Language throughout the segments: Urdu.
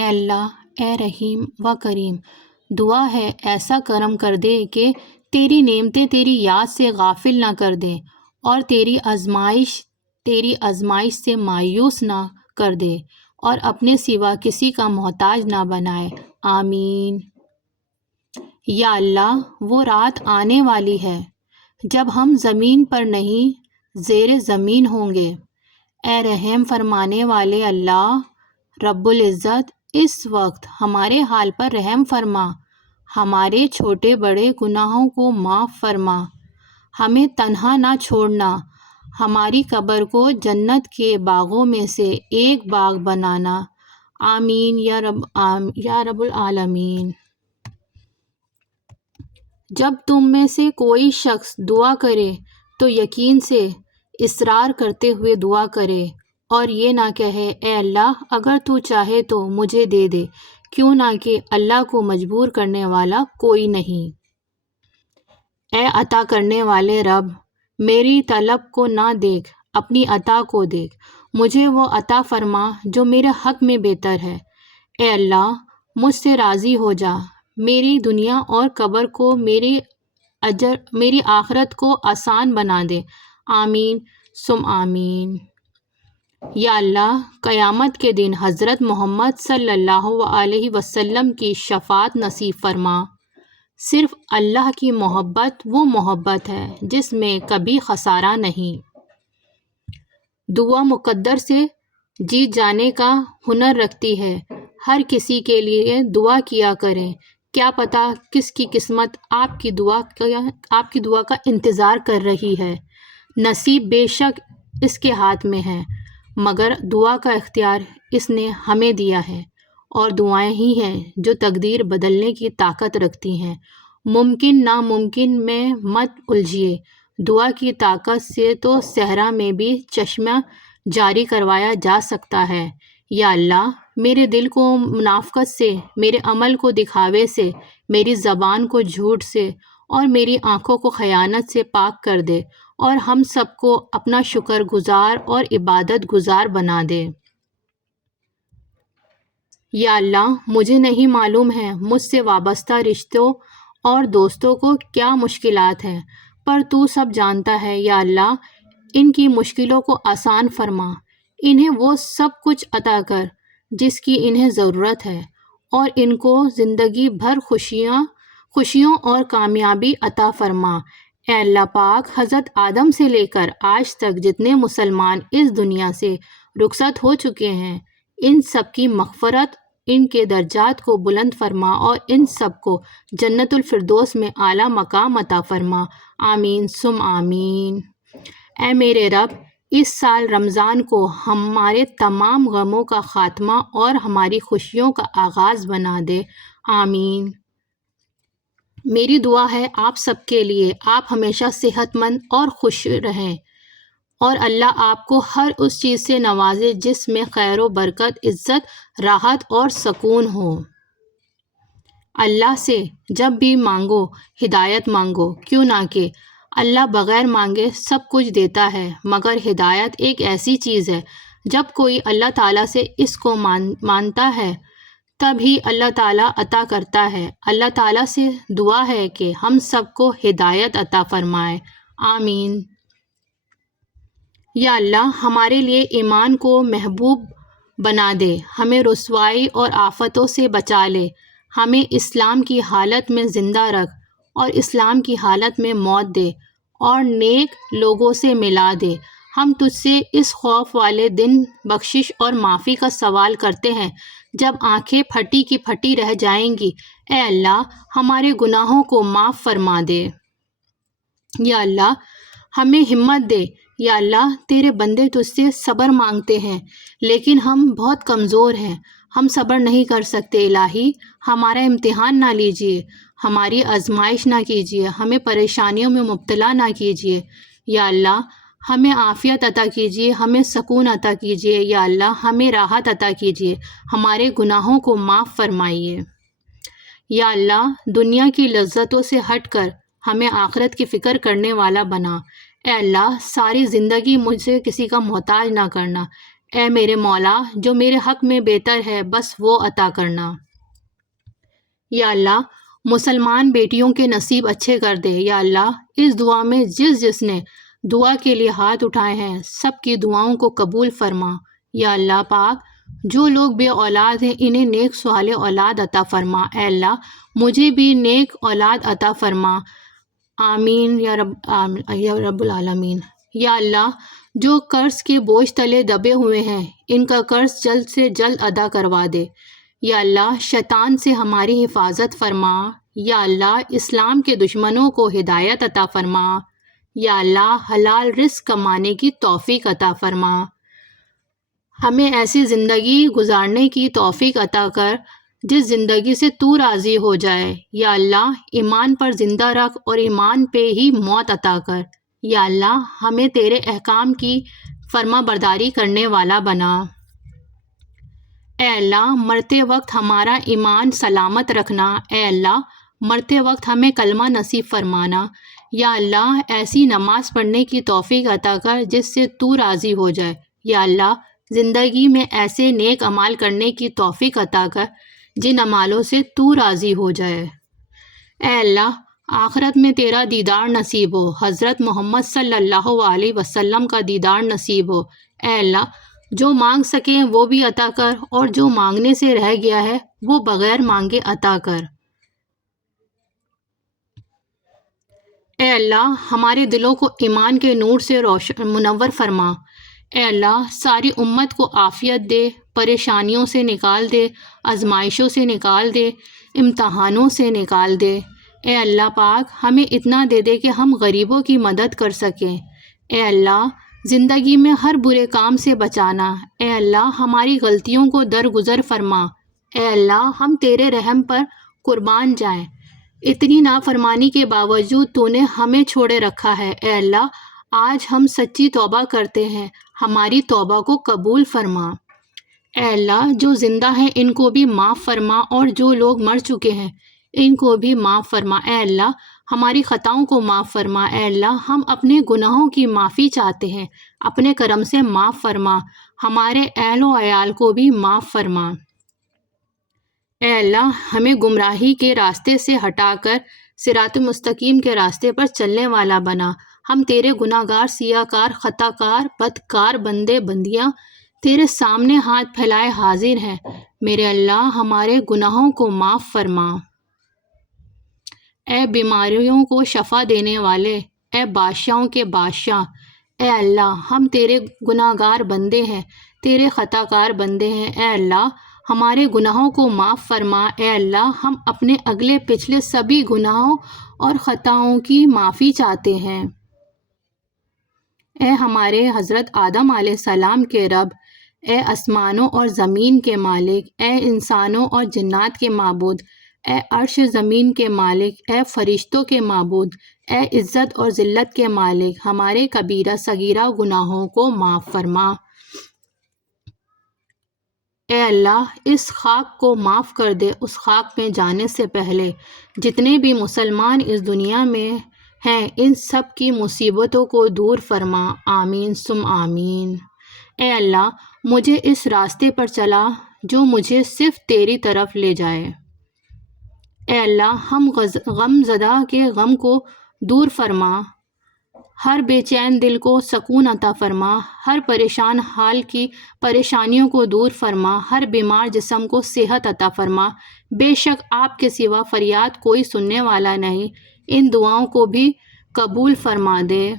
اے اللہ، اے رحیم و کریم، دعا ہے ایسا کرم کر دے کہ تیری نعمتیں تیری یاد سے غافل نہ کر دیں اور تیری آزمائش سے مایوس نہ کر دے اور اپنے سوا کسی کا محتاج نہ بنائے، آمین۔ یا اللہ، وہ رات آنے والی ہے جب ہم زمین پر نہیں زیر زمین ہوں گے۔ اے رحم فرمانے والے اللہ رب العزت، اس وقت ہمارے حال پر رحم فرما، ہمارے چھوٹے بڑے گناہوں کو معاف فرما، ہمیں تنہا نہ چھوڑنا، ہماری قبر کو جنت کے باغوں میں سے ایک باغ بنانا، آمین یا رب العالمین۔ جب تم میں سے کوئی شخص دعا کرے تو یقین سے اصرار کرتے ہوئے دعا کرے اور یہ نہ کہے اے اللہ اگر تو چاہے تو مجھے دے دے، کیوں نہ کہ اللہ کو مجبور کرنے والا کوئی نہیں۔ اے عطا کرنے والے رب، میری طلب کو نہ دیکھ، اپنی عطا کو دیکھ، مجھے وہ عطا فرما جو میرے حق میں بہتر ہے۔ اے اللہ، مجھ سے راضی ہو جا، میری دنیا اور قبر کو میری آخرت کو آسان بنا دے، آمین ثم آمین۔ یا اللہ، قیامت کے دن حضرت محمد صلی اللہ علیہ وسلم کی شفاعت نصیب فرما۔ صرف اللہ کی محبت وہ محبت ہے جس میں کبھی خسارہ نہیں۔ دعا مقدر سے جیت جانے کا ہنر رکھتی ہے، ہر کسی کے لیے دعا کیا کریں، کیا پتہ کس کی قسمت آپ کی دعا کا انتظار کر رہی ہے۔ نصیب بے شک اس کے ہاتھ میں ہے، مگر دعا کا اختیار اس نے ہمیں دیا ہے، اور دعائیں ہی ہیں جو تقدیر بدلنے کی طاقت رکھتی ہیں۔ ممکن ناممکن میں مت الجھیے، دعا کی طاقت سے تو صحرا میں بھی چشمہ جاری کروایا جا سکتا ہے۔ یا اللہ، میرے دل کو منافقت سے، میرے عمل کو دکھاوے سے، میری زبان کو جھوٹ سے اور میری آنکھوں کو خیانت سے پاک کر دے، اور ہم سب کو اپنا شکر گزار اور عبادت گزار بنا دے۔ یا اللہ، مجھے نہیں معلوم ہے مجھ سے وابستہ رشتوں اور دوستوں کو کیا مشکلات ہیں، پر تو سب جانتا ہے۔ یا اللہ، ان کی مشکلوں کو آسان فرما، انہیں وہ سب کچھ عطا کر جس کی انہیں ضرورت ہے، اور ان کو زندگی بھر خوشیوں اور کامیابی عطا فرما۔ اے اللہ پاک، حضرت آدم سے لے کر آج تک جتنے مسلمان اس دنیا سے رخصت ہو چکے ہیں، ان سب کی مغفرت، ان کے درجات کو بلند فرما اور ان سب کو جنت الفردوس میں اعلیٰ مقام عطا فرما، آمین ثم آمین۔ اے میرے رب، اس سال رمضان کو ہمارے تمام غموں کا خاتمہ اور ہماری خوشیوں کا آغاز بنا دے، آمین۔ میری دعا ہے آپ سب کے لیے، آپ ہمیشہ صحت مند اور خوش رہیں، اور اللہ آپ کو ہر اس چیز سے نوازے جس میں خیر و برکت، عزت، راحت اور سکون ہو۔ اللہ سے جب بھی مانگو ہدایت مانگو، کیوں نہ کہ اللہ بغیر مانگے سب کچھ دیتا ہے، مگر ہدایت ایک ایسی چیز ہے جب کوئی اللہ تعالیٰ سے اس کو مانتا ہے تب ہی اللہ تعالیٰ عطا کرتا ہے۔ اللہ تعالیٰ سے دعا ہے کہ ہم سب کو ہدایت عطا فرمائے، آمین۔ یا اللہ، ہمارے لیے ایمان کو محبوب بنا دے، ہمیں رسوائی اور آفتوں سے بچا لے، ہمیں اسلام کی حالت میں زندہ رکھ اور اسلام کی حالت میں موت دے، اور نیک لوگوں سے ملا دے۔ ہم تجھ سے اس خوف والے دن بخشش اور معافی کا سوال کرتے ہیں جب آنکھیں پھٹی کی پھٹی رہ جائیں گی۔ اے اللہ، ہمارے گناہوں کو معاف فرما دے۔ یا اللہ، ہمیں ہمت دے۔ یا اللہ، تیرے بندے تجھ سے صبر مانگتے ہیں، لیکن ہم بہت کمزور ہیں، ہم صبر نہیں کر سکتے۔ الہی، ہمارا امتحان نہ لیجیے، ہماری آزمائش نہ کیجیے، ہمیں پریشانیوں میں مبتلا نہ کیجیے۔ یا اللہ، ہمیں عافیت عطا کیجیے، ہمیں سکون عطا کیجیے۔ یا اللہ، ہمیں راحت عطا کیجیے، ہمارے گناہوں کو معاف فرمائیے۔ یا اللہ، دنیا کی لذتوں سے ہٹ کر ہمیں آخرت کی فکر کرنے والا بنا۔ اے اللہ، ساری زندگی مجھ سے کسی کا محتاج نہ کرنا۔ اے میرے مولا جو میرے حق میں بہتر ہے بس وہ عطا کرنا۔ یا اللہ مسلمان بیٹیوں کے نصیب اچھے کر دے۔ یا اللہ اس دعا میں جس نے دعا کے لیے ہاتھ اٹھائے ہیں سب کی دعاؤں کو قبول فرما۔ یا اللہ پاک جو لوگ بے اولاد ہیں انہیں نیک صالح اولاد عطا فرما۔ اے اللہ مجھے بھی نیک اولاد عطا فرما۔ آمین یا رب العالمین۔ یا اللہ جو قرض کے بوجھ تلے دبے ہوئے ہیں ان کا قرض جلد سے جلد ادا کروا دے۔ یا اللہ شیطان سے ہماری حفاظت فرما۔ یا اللہ اسلام کے دشمنوں کو ہدایت عطا فرما۔ یا اللہ حلال رزق کمانے کی توفیق عطا فرما۔ ہمیں ایسی زندگی گزارنے کی توفیق عطا کر جس زندگی سے تو راضی ہو جائے۔ یا اللہ ایمان پر زندہ رکھ اور ایمان پہ ہی موت عطا کر۔ یا اللہ ہمیں تیرے احکام کی فرما برداری کرنے والا بنا۔ اے اللہ مرتے وقت ہمارا ایمان سلامت رکھنا۔ اے اللہ مرتے وقت ہمیں کلمہ نصیب فرمانا۔ یا اللہ ایسی نماز پڑھنے کی توفیق عطا کر جس سے تو راضی ہو جائے۔ یا اللہ زندگی میں ایسے نیک اعمال کرنے کی توفیق عطا کر جن اعمالوں سے تو راضی ہو جائے۔ اے اللہ آخرت میں تیرا دیدار نصیب ہو، حضرت محمد صلی اللہ علیہ وسلم کا دیدار نصیب ہو۔ اے اللہ جو مانگ سکیں وہ بھی عطا کر اور جو مانگنے سے رہ گیا ہے وہ بغیر مانگے عطا کر۔ اے اللہ ہمارے دلوں کو ایمان کے نور سے منور فرما۔ اے اللہ ساری امت کو عافیت دے، پریشانیوں سے نکال دے، آزمائشوں سے نکال دے، امتحانوں سے نکال دے۔ اے اللہ پاک ہمیں اتنا دے دے کہ ہم غریبوں کی مدد کر سکیں۔ اے اللہ زندگی میں ہر برے کام سے بچانا۔ اے اللہ ہماری غلطیوں کو درگزر فرما۔ اے اللہ ہم تیرے رحم پر قربان جائیں۔ اتنی نافرمانی کے باوجود تو نے ہمیں چھوڑے رکھا ہے۔ اے اللہ آج ہم سچی توبہ کرتے ہیں، ہماری توبہ کو قبول فرما۔ اے اللہ جو زندہ ہیں ان کو بھی معاف فرما اور جو لوگ مر چکے ہیں ان کو بھی معاف فرما۔ اے اللہ ہماری خطاؤں کو معاف فرما۔ اے اللہ ہم اپنے گناہوں کی معافی چاہتے ہیں، اپنے کرم سے معاف فرما، ہمارے اہل و عیال کو بھی معاف فرما۔ اے اللہ ہمیں گمراہی کے راستے سے ہٹا کر صراط مستقیم کے راستے پر چلنے والا بنا۔ ہم تیرے گناہ گار، سیاہ کار، خطا کار، بدکار بندے بندیاں تیرے سامنے ہاتھ پھیلائے حاضر ہیں۔ میرے اللہ ہمارے گناہوں کو معاف فرما۔ اے بیماریوں کو شفا دینے والے، اے بادشاہوں کے بادشاہ، اے اللہ ہم تیرے گناہ گار بندے ہیں، تیرے خطا کار بندے ہیں۔ اے اللہ ہمارے گناہوں کو معاف فرما۔ اے اللہ ہم اپنے اگلے پچھلے سبھی گناہوں اور خطاؤں کی معافی چاہتے ہیں۔ اے ہمارے حضرت آدم علیہ السلام کے رب، اے آسمانوں اور زمین کے مالک، اے انسانوں اور جنات کے معبود، اے عرش زمین کے مالک، اے فرشتوں کے معبود، اے عزت اور ذلت کے مالک، ہمارے کبیرہ صغیرہ گناہوں کو معاف فرما۔ اے اللہ اس خاک کو معاف کر دے۔ اس خاک میں جانے سے پہلے جتنے بھی مسلمان اس دنیا میں ہیں ان سب کی مصیبتوں کو دور فرما۔ آمین ثم آمین۔ اے اللہ مجھے اس راستے پر چلا جو مجھے صرف تیری طرف لے جائے۔ اے اللہ ہم غم زدہ کے غم کو دور فرما، ہر بے چین دل کو سکون عطا فرما، ہر پریشان حال کی پریشانیوں کو دور فرما، ہر بیمار جسم کو صحت عطا فرما۔ بے شک آپ کے سوا فریاد کوئی سننے والا نہیں، ان دعاؤں کو بھی قبول فرما دے۔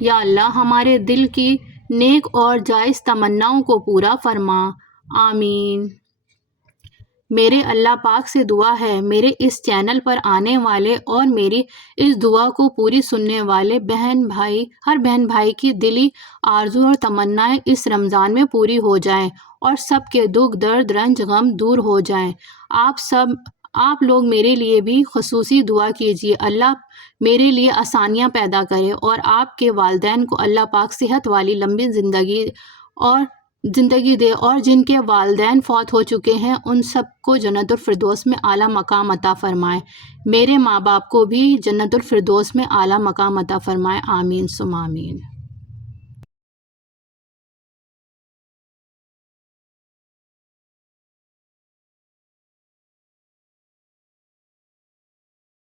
یا اللہ ہمارے دل کی نیک اور جائز تمناؤں کو پورا فرما۔ آمین۔ میرے اللہ پاک سے دعا ہے میرے اس چینل پر آنے والے اور میری اس دعا کو پوری سننے والے بہن بھائی، ہر بہن بھائی کی دلی آرزو اور تمنائیں اس رمضان میں پوری ہو جائیں اور سب کے دکھ درد رنج غم دور ہو جائیں۔ آپ لوگ میرے لیے بھی خصوصی دعا کیجیے، اللہ میرے لیے آسانیاں پیدا کرے اور آپ کے والدین کو اللہ پاک صحت والی لمبی زندگی دے اور جن کے والدین فوت ہو چکے ہیں ان سب کو جنت الفردوس میں اعلیٰ مقام عطا فرمائے۔ میرے ماں باپ کو بھی جنت الفردوس میں اعلیٰ مقام عطا فرمائے۔ آمین ثم آمین۔